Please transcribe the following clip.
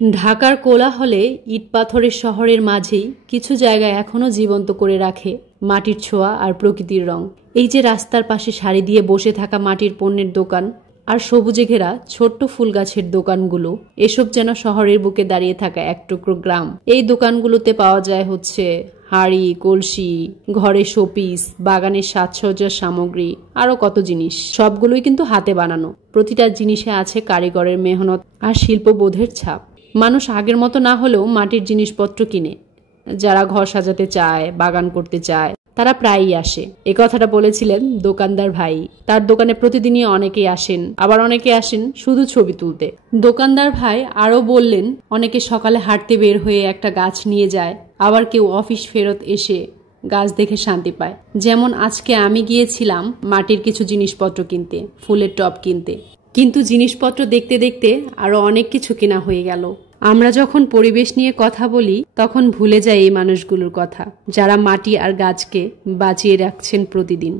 ঢাকার কোলাহলে ইট পাথরের শহরের মাঝেই কিছু জায়গা এখনো জীবন্ত করে রাখে মাটির ছোঁয়া আর প্রকৃতির রং। এই যে রাস্তার পাশে সারি দিয়ে বসে থাকা মাটির পণ্যের দোকান আর সবুজে ঘেরা ছোট্ট ফুল গাছের দোকানগুলো, এসব যেন শহরের বুকে দাঁড়িয়ে থাকা এক টুকরো গ্রাম। এই দোকানগুলোতে পাওয়া যায় হচ্ছে হাঁড়ি, কলসি, ঘরে শোপিস, বাগানের সাজসজ্জার সামগ্রী, আরো কত জিনিস। সবগুলোই কিন্তু হাতে বানানো। প্রতিটা জিনিসে আছে কারিগরের মেহনত আর শিল্পবোধের ছাপ। মানুষ আগের মতো না হলেও মাটির জিনিসপত্র কিনে। যারা ঘর সাজাতে চায়, বাগান করতে চায়, তারা প্রায়ই আসে। এ কথাটা বলেছিলেন দোকানদার ভাই। তার দোকানে প্রতিদিনই অনেকেই আসেন, আবার অনেকে আসেন শুধু ছবি তুলতে। দোকানদার ভাই আরো বললেন, অনেকে সকালে হাঁটতে বের হয়ে একটা গাছ নিয়ে যায়, আবার কেউ অফিস ফেরত এসে গাছ দেখে শান্তি পায়। যেমন আজকে আমি গিয়েছিলাম মাটির কিছু জিনিসপত্র কিনতে, ফুলের টব কিনতে। কিন্তু জিনিসপত্র দেখতে দেখতে আরো অনেক কিছু কেনা হয়ে গেল। আমরা যখন পরিবেশ নিয়ে কথা বলি তখন ভুলে যাই এই মানুষগুলোর কথা, যারা মাটি আর গাছকে বাঁচিয়ে রাখছেন প্রতিদিন।